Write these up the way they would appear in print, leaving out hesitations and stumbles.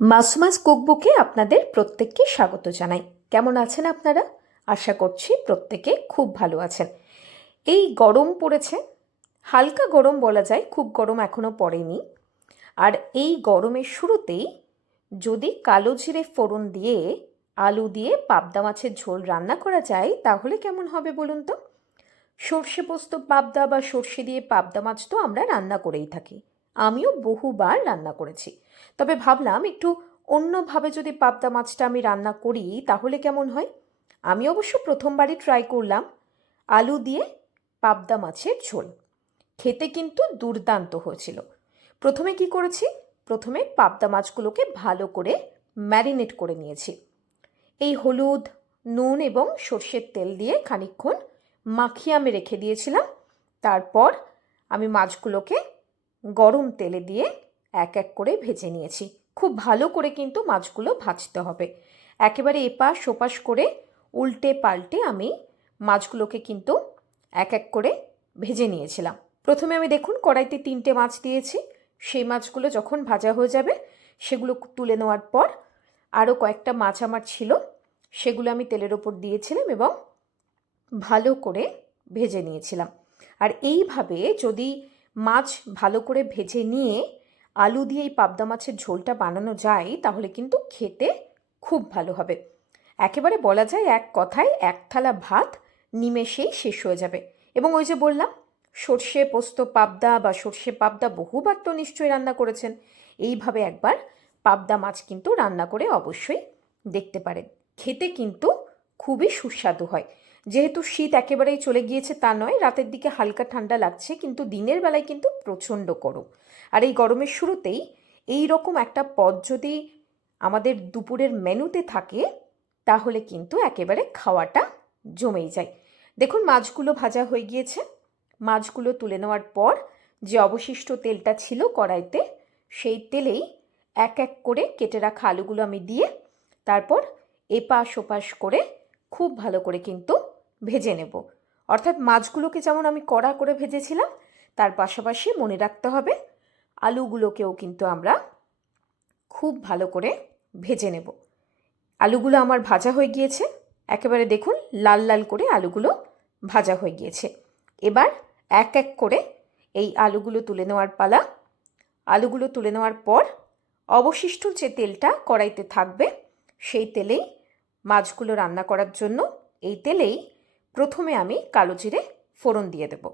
মাসুমাস কুকবুকে আপনাদের প্রত্যেককে স্বাগত জানাই। কেমন আছেন আপনারা? আশা করছি প্রত্যেকে খুব ভালো আছেন। এই গরম পড়েছে, হালকা গরম বলা যায়, খুব গরম এখনও পড়েনি। আর এই গরমের শুরুতেই যদি কালো জিরে ফোড়ন দিয়ে আলু দিয়ে পাবদা মাছের ঝোল রান্না করা যায় তাহলে কেমন হবে বলুন তো? সর্ষে পোস্ত পাবদা বা সর্ষে দিয়ে পাবদা মাছ তো আমরা রান্না করেই থাকি, আমিও বহুবার রান্না করেছি। তবে ভাবলাম একটু অন্যভাবে যদি পাবদা মাছটা আমি রান্না করি তাহলে কেমন হয়। আমি অবশ্য প্রথমবারই ট্রাই করলাম আলু দিয়ে পাবদা মাছের ঝোল, খেতে কিন্তু দুর্দান্ত হয়েছিল। প্রথমে কি করেছি, প্রথমে পাবদা মাছগুলোকে ভালো করে ম্যারিনেট করে নিয়েছি। এই হলুদ, নুন এবং সর্ষের তেল দিয়ে খানিকক্ষণ মাখিয়ে আমি রেখে দিয়েছিলাম। তারপর আমি মাছগুলোকে গরম তেলে দিয়ে এক এক করে ভেজে নিয়েছি। খুব ভালো করে কিন্তু মাছগুলো ভাজতে হবে, একেবারে এপাশ ওপাশ করে উল্টে পাল্টে আমি মাছগুলোকে কিন্তু এক এক করে ভেজে নিয়েছিলাম। প্রথমে আমি দেখুন কড়াইতে 3টে মাছ দিয়েছি। সেই মাছগুলো যখন ভাজা হয়ে যাবে সেগুলো তুলে নেওয়ার পর আরও কয়েকটা মাছ আমার ছিল, সেগুলো আমি তেলের ওপর দিয়েছিলাম এবং ভালো করে ভেজে নিয়েছিলাম। আর এইভাবে যদি মাছ ভালো করে ভেজে নিয়ে আলু দিয়ে এই পাবদা মাছের ঝোলটা বানানো যায় তাহলে কিন্তু খেতে খুব ভালো হবে। একেবারে বলা যায় এক কথায় এক থালা ভাত নিমেষেই শেষ হয়ে যাবে। এবং ওই যে বললাম সর্ষে পোস্ত পাবদা বা সর্ষে পাবদা বহুবার তো নিশ্চয়ই রান্না করেছেন, এইভাবে একবার পাবদা মাছ কিন্তু রান্না করে অবশ্যই দেখতে পারেন। খেতে কিন্তু খুবই সুস্বাদু হয়। যেহেতু শীত একেবারেই চলে গিয়েছে তা নয়, রাতের দিকে হালকা ঠান্ডা লাগছে, কিন্তু দিনের বেলায় কিন্তু প্রচণ্ড গরম। আর এই গরমের শুরুতেই এই রকম একটা পদ যদি আমাদের দুপুরের মেনুতে থাকে তাহলে কিন্তু একেবারে খাওয়াটা জমেই যায়। দেখুন মাছগুলো ভাজা হয়ে গিয়েছে। মাছগুলো তুলে নেওয়ার পর যে অবশিষ্ট তেলটা ছিল কড়াইতে, সেই তেলেই এক এক করে কেটে রাখা আলুগুলো আমি দিয়ে তারপর এপাশ ওপাশ করে খুব ভালো করে কিন্তু ভেজে নেব। অর্থাৎ মাছগুলোকে যেমন আমি কড়া করে ভেজেছিলাম তার পাশাপাশি মনে রাখতে হবে আলুগুলোকেও কিন্তু আমরা খুব ভালো করে ভেজে নেব। আলুগুলো আমার ভাজা হয়ে গিয়েছে, একেবারে দেখুন লাল লাল করে আলুগুলো ভাজা হয়ে গিয়েছে। এবার এক এক করে এই আলুগুলো তুলে নেওয়ার পালা। আলুগুলো তুলে নেওয়ার পর অবশিষ্ট যে তেলটা কড়াইতে থাকবে সেই তেলেই মাছগুলো রান্না করার জন্য এই তেলেই প্রথমে আমি কালো জিরে ফোড়ন দিয়ে দেব।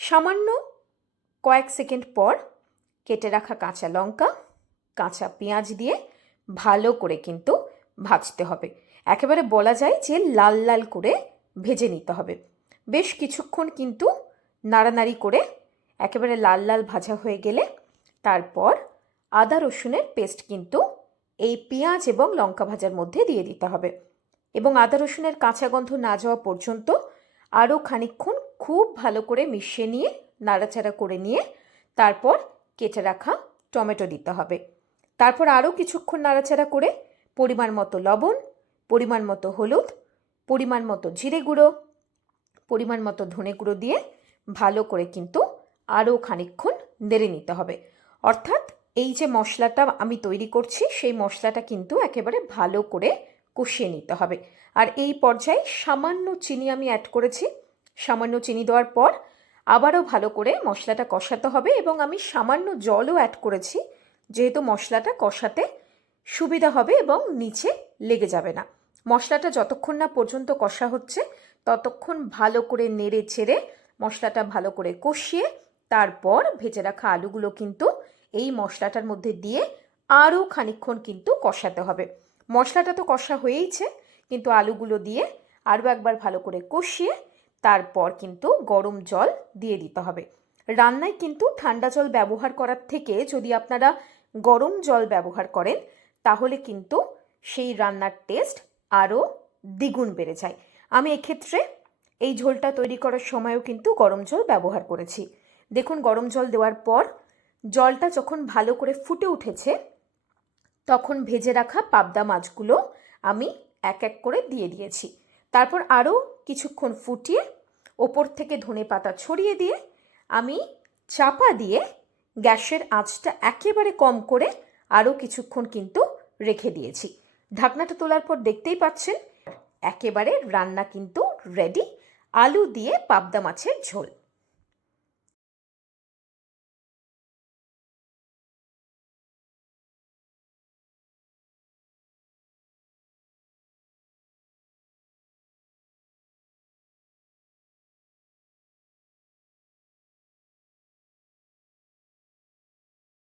সামান্য কয়েক সেকেন্ড পর কেটে রাখা কাঁচা লঙ্কা, কাঁচা পেঁয়াজ দিয়ে ভালো করে কিন্তু ভাজতে হবে। একেবারে বলা যায় যে লাল লাল করে ভেজে নিতে হবে। বেশ কিছুক্ষণ কিন্তু নাড়ানাড়ি করে একেবারে লাল লাল ভাজা হয়ে গেলে তারপর আদা রসুনের পেস্ট কিন্তু এই পেঁয়াজ এবং লঙ্কা ভাজার মধ্যে দিয়ে দিতে হবে এবং আদা রসুনের কাঁচা গন্ধ না যাওয়া পর্যন্ত আরও খানিকক্ষণ খুব ভালো করে মিশিয়ে নিয়ে নাড়াচাড়া করে নিয়ে তারপর কেটে রাখা টমেটো দিতে হবে। তারপর আরও কিছুক্ষণ নাড়াচাড়া করে পরিমাণ মতো লবণ, পরিমাণ মতো হলুদ, পরিমাণ মতো জিরে গুঁড়ো, পরিমাণ মতো ধনে গুঁড়ো দিয়ে ভালো করে কিন্তু আরও খানিকক্ষণ নেড়ে নিতে হবে। অর্থাৎ এই যে মশলাটা আমি তৈরি করছি সেই মশলাটা কিন্তু একেবারে ভালো করে কষিয়ে নিতে হবে। আর এই পর্যায়ে সামান্য চিনি আমি অ্যাড করেছি। সামান্য চিনি দেওয়ার পর আবারও ভালো করে মশলাটা কষাতে হবে এবং আমি সামান্য জলও অ্যাড করেছি, যেহেতু মশলাটা কষাতে সুবিধা হবে এবং নিচে লেগে যাবে না। মশলাটা যতক্ষণ না পর্যন্ত কষা হচ্ছে ততক্ষণ ভালো করে নেড়ে ছেড়ে মশলাটা ভালো করে কষিয়ে তারপর ভেজে রাখা আলুগুলো কিন্তু এই মশলাটার মধ্যে দিয়ে আরও খানিকক্ষণ কিন্তু কষাতে হবে। মশলাটা তো কষা হয়েইছে, কিন্তু আলুগুলো দিয়ে আরও একবার ভালো করে কষিয়ে তারপর কিন্তু গরম জল দিয়ে দিতে হবে। রান্নায় কিন্তু ঠান্ডা জল ব্যবহার করার থেকে যদি আপনারা গরম জল ব্যবহার করেন তাহলে কিন্তু সেই রান্নার টেস্ট আরও দ্বিগুণ বেড়ে যায়। আমি এক্ষেত্রে এই ঝোলটা তৈরি করার সময়ও কিন্তু গরম জল ব্যবহার করেছি। দেখুন গরম জল দেওয়ার পর জলটা যখন ভালো করে ফুটে উঠেছে তখন ভেজে রাখা পাবদা মাছগুলো আমি এক এক করে দিয়ে দিয়েছি। তারপর আরও কিছুক্ষণ ফুটিয়ে ওপর থেকে ধনেপাতা ছড়িয়ে দিয়ে আমি চাপা দিয়ে গ্যাসের আঁচটা একেবারে কম করে আরও কিছুক্ষণ কিন্তু রেখে দিয়েছি। ঢাকনাটা তোলার পর দেখতেই পাচ্ছেন একেবারে রান্না কিন্তু রেডি। আলু দিয়ে পাবদা মাছের ঝোল।